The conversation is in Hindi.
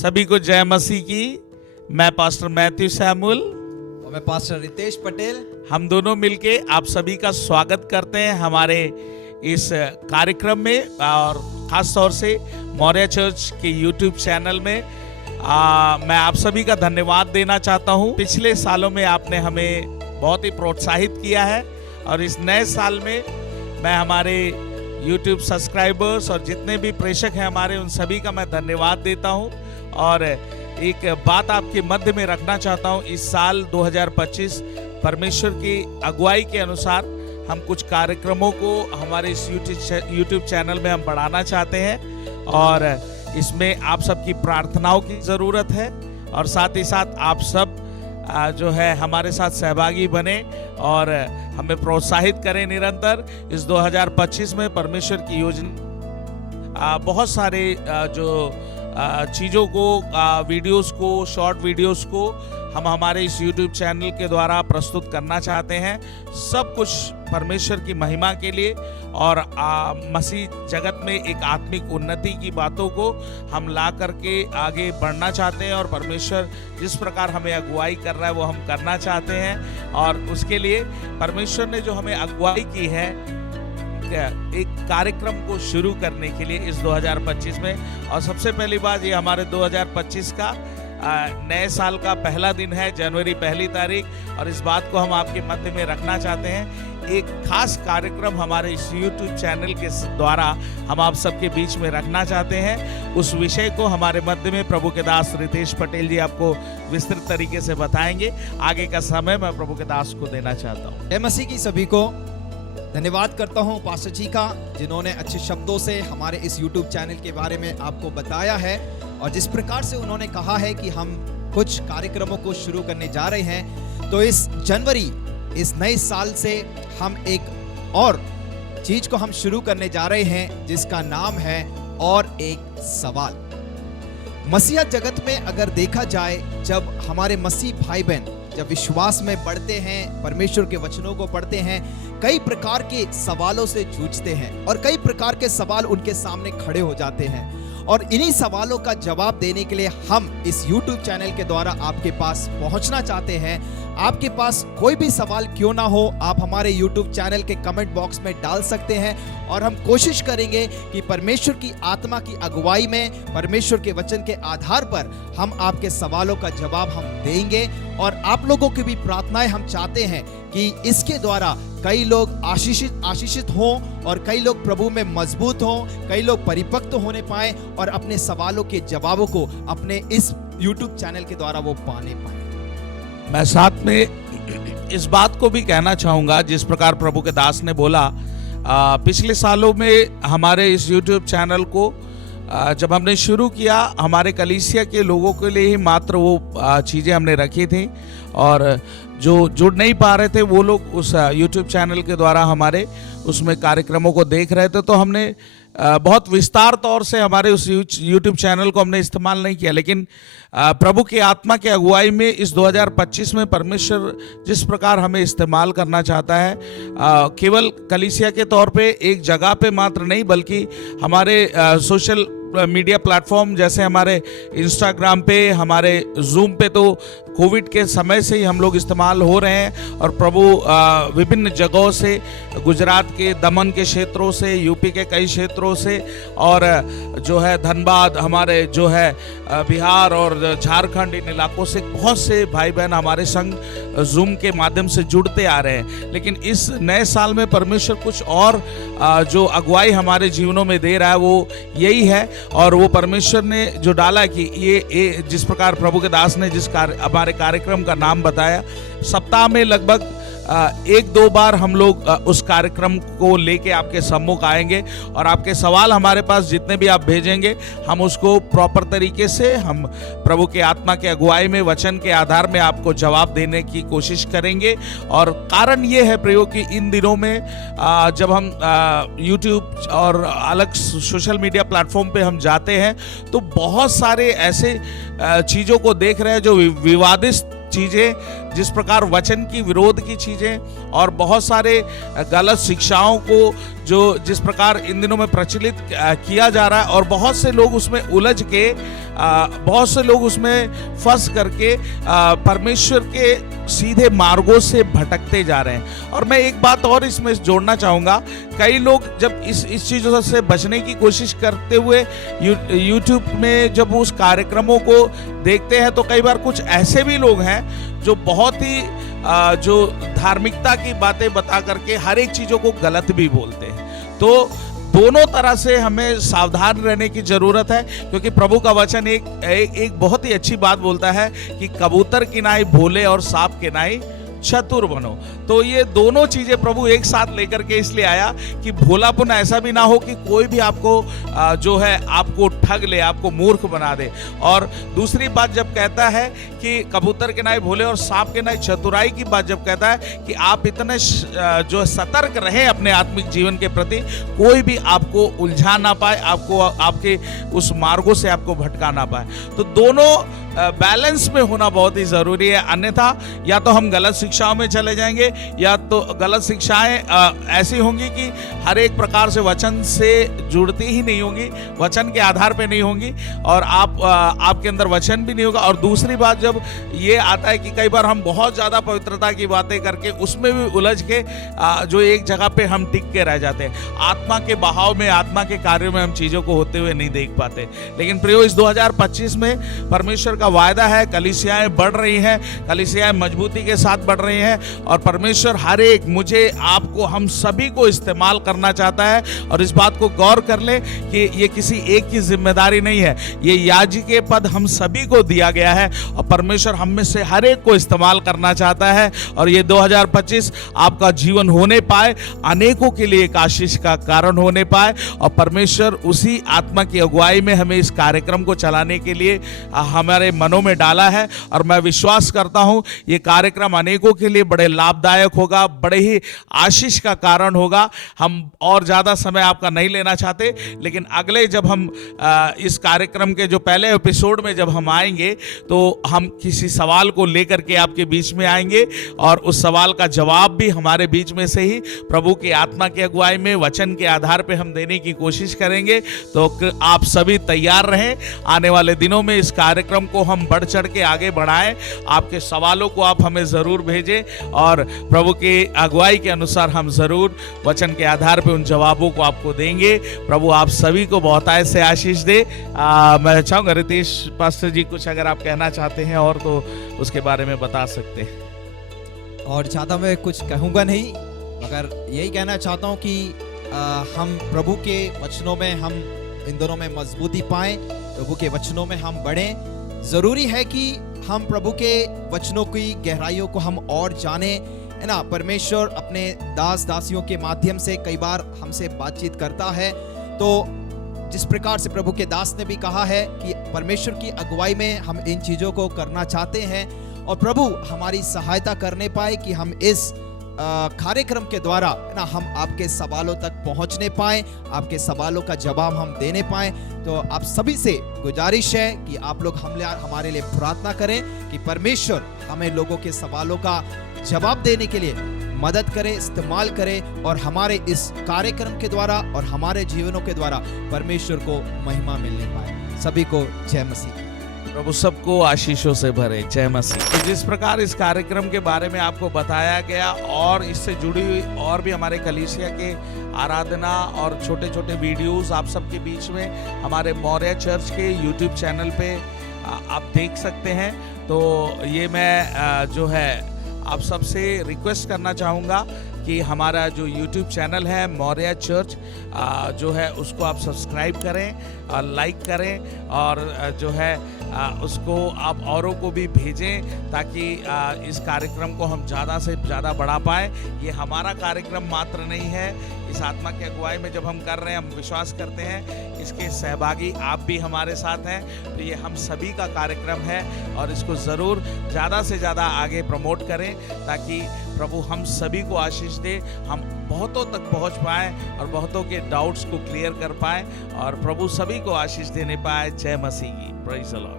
सभी को जय मसीह की। मैं पास्टर मैथ्यू सैमुअल और मैं पास्टर रितेश पटेल। हम दोनों मिलके आप सभी का स्वागत करते हैं हमारे इस कार्यक्रम में, और खास तौर से मौर्य चर्च के यूट्यूब चैनल में। मैं आप सभी का धन्यवाद देना चाहता हूं। पिछले सालों में आपने हमें बहुत ही प्रोत्साहित किया है, और इस नए साल में मैं हमारे यूट्यूब सब्सक्राइबर्स और जितने भी प्रेक्षक हैं हमारे, उन सभी का मैं धन्यवाद देता हूं। और एक बात आपके मध्य में रखना चाहता हूं, इस साल 2025 परमेश्वर की अगुवाई के अनुसार हम कुछ कार्यक्रमों को हमारे इस यूट्यूब चैनल में हम बढ़ाना चाहते हैं, और इसमें आप सबकी प्रार्थनाओं की ज़रूरत है। और साथ ही साथ आप सब जो है हमारे साथ सहभागी बने और हमें प्रोत्साहित करें निरंतर। इस 2025 में परमेश्वर की योजना बहुत सारे जो चीज़ों को, वीडियोस को, शॉर्ट वीडियोस को हम हमारे इस YouTube चैनल के द्वारा प्रस्तुत करना चाहते हैं। सब कुछ परमेश्वर की महिमा के लिए और मसीह जगत में एक आत्मिक उन्नति की बातों को हम ला करके आगे बढ़ना चाहते हैं, और परमेश्वर जिस प्रकार हमें अगुवाई कर रहा है वो हम करना चाहते हैं। और उसके लिए परमेश्वर ने जो हमें अगुवाई की है एक कार्यक्रम को शुरू करने के लिए इस 2025 में, और सबसे पहली बात ये हमारे 2025 का नए साल का पहला दिन है, जनवरी 1 तारीख, और इस बात को हम आपके मध्य में रखना चाहते हैं। एक खास कार्यक्रम हमारे इस YouTube चैनल के द्वारा हम आप सबके बीच में रखना चाहते हैं। उस विषय को हमारे मध्य में प्रभु के दास रितेश पटेल जी आपको विस्तृत तरीके से बताएंगे। आगे का समय मैं प्रभु के दास को देना चाहता हूँ। जय मसीह की। सभी को धन्यवाद करता हूं पास्टर जी का, जिन्होंने अच्छे शब्दों से हमारे इस YouTube चैनल के बारे में आपको बताया है, और जिस प्रकार से उन्होंने कहा है कि हम कुछ कार्यक्रमों को शुरू करने जा रहे हैं। तो इस जनवरी, इस नए साल से हम एक और चीज को हम शुरू करने जा रहे हैं, जिसका नाम है और एक सवाल। मसीहा जगत में अगर देखा जाए, जब हमारे मसीह भाई बहन जब विश्वास में बढ़ते हैं, परमेश्वर के वचनों को पढ़ते हैं, कई प्रकार के सवालों से जूझते हैं, और कई प्रकार के सवाल उनके सामने खड़े हो जाते हैं। और इन्हीं सवालों का जवाब देने के लिए हम इस YouTube चैनल के द्वारा आपके पास पहुंचना चाहते हैं। आपके पास कोई भी सवाल क्यों ना हो, आप हमारे YouTube चैनल के कमेंट बॉक्स में डाल सकते हैं, और हम कोशिश करेंगे कि परमेश्वर की आत्मा की अगुवाई में, परमेश्वर के वचन के आधार पर हम आपके सवालों का जवाब हम देंगे। और आप लोगों की भी प्रार्थनाएं हम चाहते हैं कि इसके द्वारा कई लोग आशीषित हों, और कई लोग प्रभु में मजबूत हों, कई लोग परिपक्व होने पाएं, और अपने सवालों के जवाबों को अपने इस YouTube चैनल के द्वारा वो पाने पाएं। मैं साथ में इस बात को भी कहना चाहूँगा, जिस प्रकार प्रभु के दास ने बोला, पिछले सालों में हमारे इस YouTube चैनल को जब हमने शुरू किया, हमारे कलीसिया के लोगों के लिए ही मात्र वो चीज़ें हमने रखी थी, और जो जुड़ नहीं पा रहे थे वो लोग उस YouTube चैनल के द्वारा हमारे उसमें कार्यक्रमों को देख रहे थे। तो हमने बहुत विस्तार तौर से हमारे उस YouTube चैनल को हमने इस्तेमाल नहीं किया। लेकिन प्रभु की आत्मा के अगुवाई में इस 2025 में परमेश्वर जिस प्रकार हमें इस्तेमाल करना चाहता है, केवल कलीसिया के तौर पे एक जगह पे मात्र नहीं, बल्कि हमारे सोशल मीडिया प्लेटफॉर्म जैसे हमारे इंस्टाग्राम पे, हमारे जूम पे, तो कोविड के समय से ही हम लोग इस्तेमाल हो रहे हैं। और प्रभु विभिन्न जगहों से, गुजरात के दमन के क्षेत्रों से, यूपी के कई क्षेत्रों से, और जो है धनबाद, हमारे जो है बिहार और झारखंड, इन इलाकों से बहुत से भाई बहन हमारे संग जूम के माध्यम से जुड़ते आ रहे हैं। लेकिन इस नए साल में परमेश्वर कुछ और जो अगुवाई हमारे जीवनों में दे रहा है वो यही है। और वो परमेश्वर ने जो डाला कि ये जिस प्रकार प्रभु के दास ने हमारे कार्यक्रम का नाम बताया, सप्ताह में लगभग 1-2 बार हम लोग उस कार्यक्रम को लेके आपके सम्मुख आएंगे, और आपके सवाल हमारे पास जितने भी आप भेजेंगे, हम उसको प्रॉपर तरीके से हम प्रभु के आत्मा के अगुवाई में, वचन के आधार में आपको जवाब देने की कोशिश करेंगे। और कारण ये है प्रियो कि इन दिनों में जब हम YouTube और अलग सोशल मीडिया प्लेटफॉर्म पे हम जाते हैं, तो बहुत सारे ऐसे चीज़ों को देख रहे हैं जो विवादित चीज़ें जिस प्रकार वचन की विरोध की चीज़ें और बहुत सारे गलत शिक्षाओं को जिस प्रकार इन दिनों में प्रचलित किया जा रहा है, और बहुत से लोग उसमें उलझ के बहुत से लोग उसमें फंस करके परमेश्वर के सीधे मार्गों से भटकते जा रहे हैं। और मैं एक बात और इसमें जोड़ना चाहूँगा, कई लोग जब इस चीज़ों से बचने की कोशिश करते हुए यूट्यूब में जब उस कार्यक्रमों को देखते हैं, तो कई बार कुछ ऐसे भी लोग हैं जो बहुत ही जो धार्मिकता की बातें बता करके हर एक चीज़ों को गलत भी बोलते हैं। तो दोनों तरह से हमें सावधान रहने की जरूरत है, क्योंकि प्रभु का वचन एक बहुत ही अच्छी बात बोलता है कि कबूतर की नाई भोले और सांप के नाई चतुर बनो। तो ये दोनों चीजें प्रभु एक साथ लेकर के इसलिए आया कि भोलापन ऐसा भी ना हो कि कोई भी आपको जो है आपको ठग ले, आपको मूर्ख बना दे। और दूसरी बात जब कहता है कि कबूतर के नाई भोले और सांप के नाई चतुराई की बात जब कहता है कि आप इतने जो सतर्क रहें अपने आत्मिक जीवन के प्रति, कोई भी आपको उलझा ना पाए, आपको आपके उस मार्गों से आपको भटका ना पाए। तो दोनों बैलेंस में होना बहुत ही जरूरी है, अन्यथा या तो हम गलत शिक्षाओं में चले जाएंगे, या तो गलत शिक्षाएं ऐसी होंगी कि हर एक प्रकार से वचन से जुड़ती ही नहीं होंगी, वचन के आधार पे नहीं होंगी, और आपके अंदर वचन भी नहीं होगा। और दूसरी बात जब ये आता है कि कई बार हम बहुत ज़्यादा पवित्रता की बातें करके उसमें भी उलझ के जो एक जगह पे हम टिक के रह जाते हैं, आत्मा के बहाव में, आत्मा के कार्यों में हम चीज़ों को होते हुए नहीं देख पाते। लेकिन प्रियो, इस 2025 में परमेश्वर का वायदा है, कलीसियाएं बढ़ रही हैं, कलीसियाएं मजबूती के साथ बढ़ रही हैं, और परमेश्वर हर एक, मुझे, आपको, हम सभी को इस्तेमाल करना चाहता है। और इस बात को गौर कर लें कि ये किसी एक की जिम्मेदारी नहीं है, ये याजकीय पद हम सभी को दिया गया है, और परमेश्वर हम में से हर एक को इस्तेमाल करना चाहता है। और ये 2025 आपका जीवन होने पाए, अनेकों के लिए एक आशीष का कारण होने पाए, और परमेश्वर उसी आत्मा की अगुवाई में हमें इस कार्यक्रम को चलाने के लिए हमारे मनों में डाला है। और मैं विश्वास करता हूं ये कार्यक्रम अनेकों के लिए बड़े लाभदायक होगा, बड़े ही आशीष का कारण होगा। हम और ज़्यादा समय आपका नहीं लेना चाहते, लेकिन अगले जब हम इस कार्यक्रम के जो पहले एपिसोड में जब हम आएंगे, तो हम किसी सवाल को लेकर के आपके बीच में आएंगे, और उस सवाल का जवाब भी हमारे बीच में से ही प्रभु की आत्मा की अगुवाई में वचन के आधार पर हम देने की कोशिश करेंगे। तो आप सभी तैयार रहें, आने वाले दिनों में इस कार्यक्रम को हम बढ़ चढ़ के आगे बढ़ाएं। आपके सवालों को आप हमें ज़रूर भेजें, और प्रभु की अगुवाई के अनुसार हम ज़रूर वचन के आधार पर उन जवाबों को आपको देंगे। प्रभु आप सभी को बहुतायत से आशीष दे। मैं चाहूँगा रितेश पास्टर जी कुछ अगर आप कहना चाहते हैं और तो उसके बारे में बता सकते हैं। और ज़्यादा मैं कुछ कहूँगा नहीं, मगर यही कहना चाहता हूँ कि हम प्रभु के वचनों में हम इन दोनों में मजबूती पाएं, प्रभु के वचनों में हम बढ़ें। ज़रूरी है कि हम प्रभु के वचनों की गहराइयों को हम और जानें, है ना। परमेश्वर अपने दास दासियों के माध्यम से कई बार हमसे बातचीत करता है, तो जिस प्रकार से प्रभु के दास ने भी कहा है कि परमेश्वर की अगुवाई में हम इन चीज़ों को करना चाहते हैं, और प्रभु हमारी सहायता करने पाए कि हम इस कार्यक्रम के द्वारा, है ना, हम आपके सवालों तक पहुंचने पाएं, आपके सवालों का जवाब हम देने पाएं। तो आप सभी से गुजारिश है कि आप लोग हमारे लिए प्रार्थना करें कि परमेश्वर हमें लोगों के सवालों का जवाब देने के लिए मदद करे, इस्तेमाल करे, और हमारे इस कार्यक्रम के द्वारा और हमारे जीवनों के द्वारा परमेश्वर को महिमा मिलने पाए। सभी को जय मसीह। प्रभु सबको आशीषों से भरे। जय मसीह। तो जिस प्रकार इस कार्यक्रम के बारे में आपको बताया गया, और इससे जुड़ी हुई और भी हमारे कलीसिया के आराधना और छोटे छोटे वीडियोस आप सबके बीच में हमारे मौर्य चर्च के यूट्यूब चैनल पे आप देख सकते हैं। तो ये मैं जो है आप सबसे रिक्वेस्ट करना चाहूँगा कि हमारा जो YouTube चैनल है मौर्य चर्च जो है उसको आप सब्सक्राइब करें, लाइक करें, और जो है उसको आप औरों को भी भेजें, ताकि इस कार्यक्रम को हम ज़्यादा से ज़्यादा बढ़ा पाएँ। ये हमारा कार्यक्रम मात्र नहीं है, इस आत्मा की अगुवाई में जब हम कर रहे हैं, हम विश्वास करते हैं इसके सहभागी आप भी हमारे साथ हैं। तो ये हम सभी का कार्यक्रम है, और इसको ज़रूर ज़्यादा से ज़्यादा आगे प्रमोट करें, ताकि प्रभु हम सभी को आशीष दे, हम बहुतों तक पहुंच पाएं और बहुतों के डाउट्स को क्लियर कर पाएं, और प्रभु सभी को आशीष देने पाए। जय मसीह की। Praise the Lord.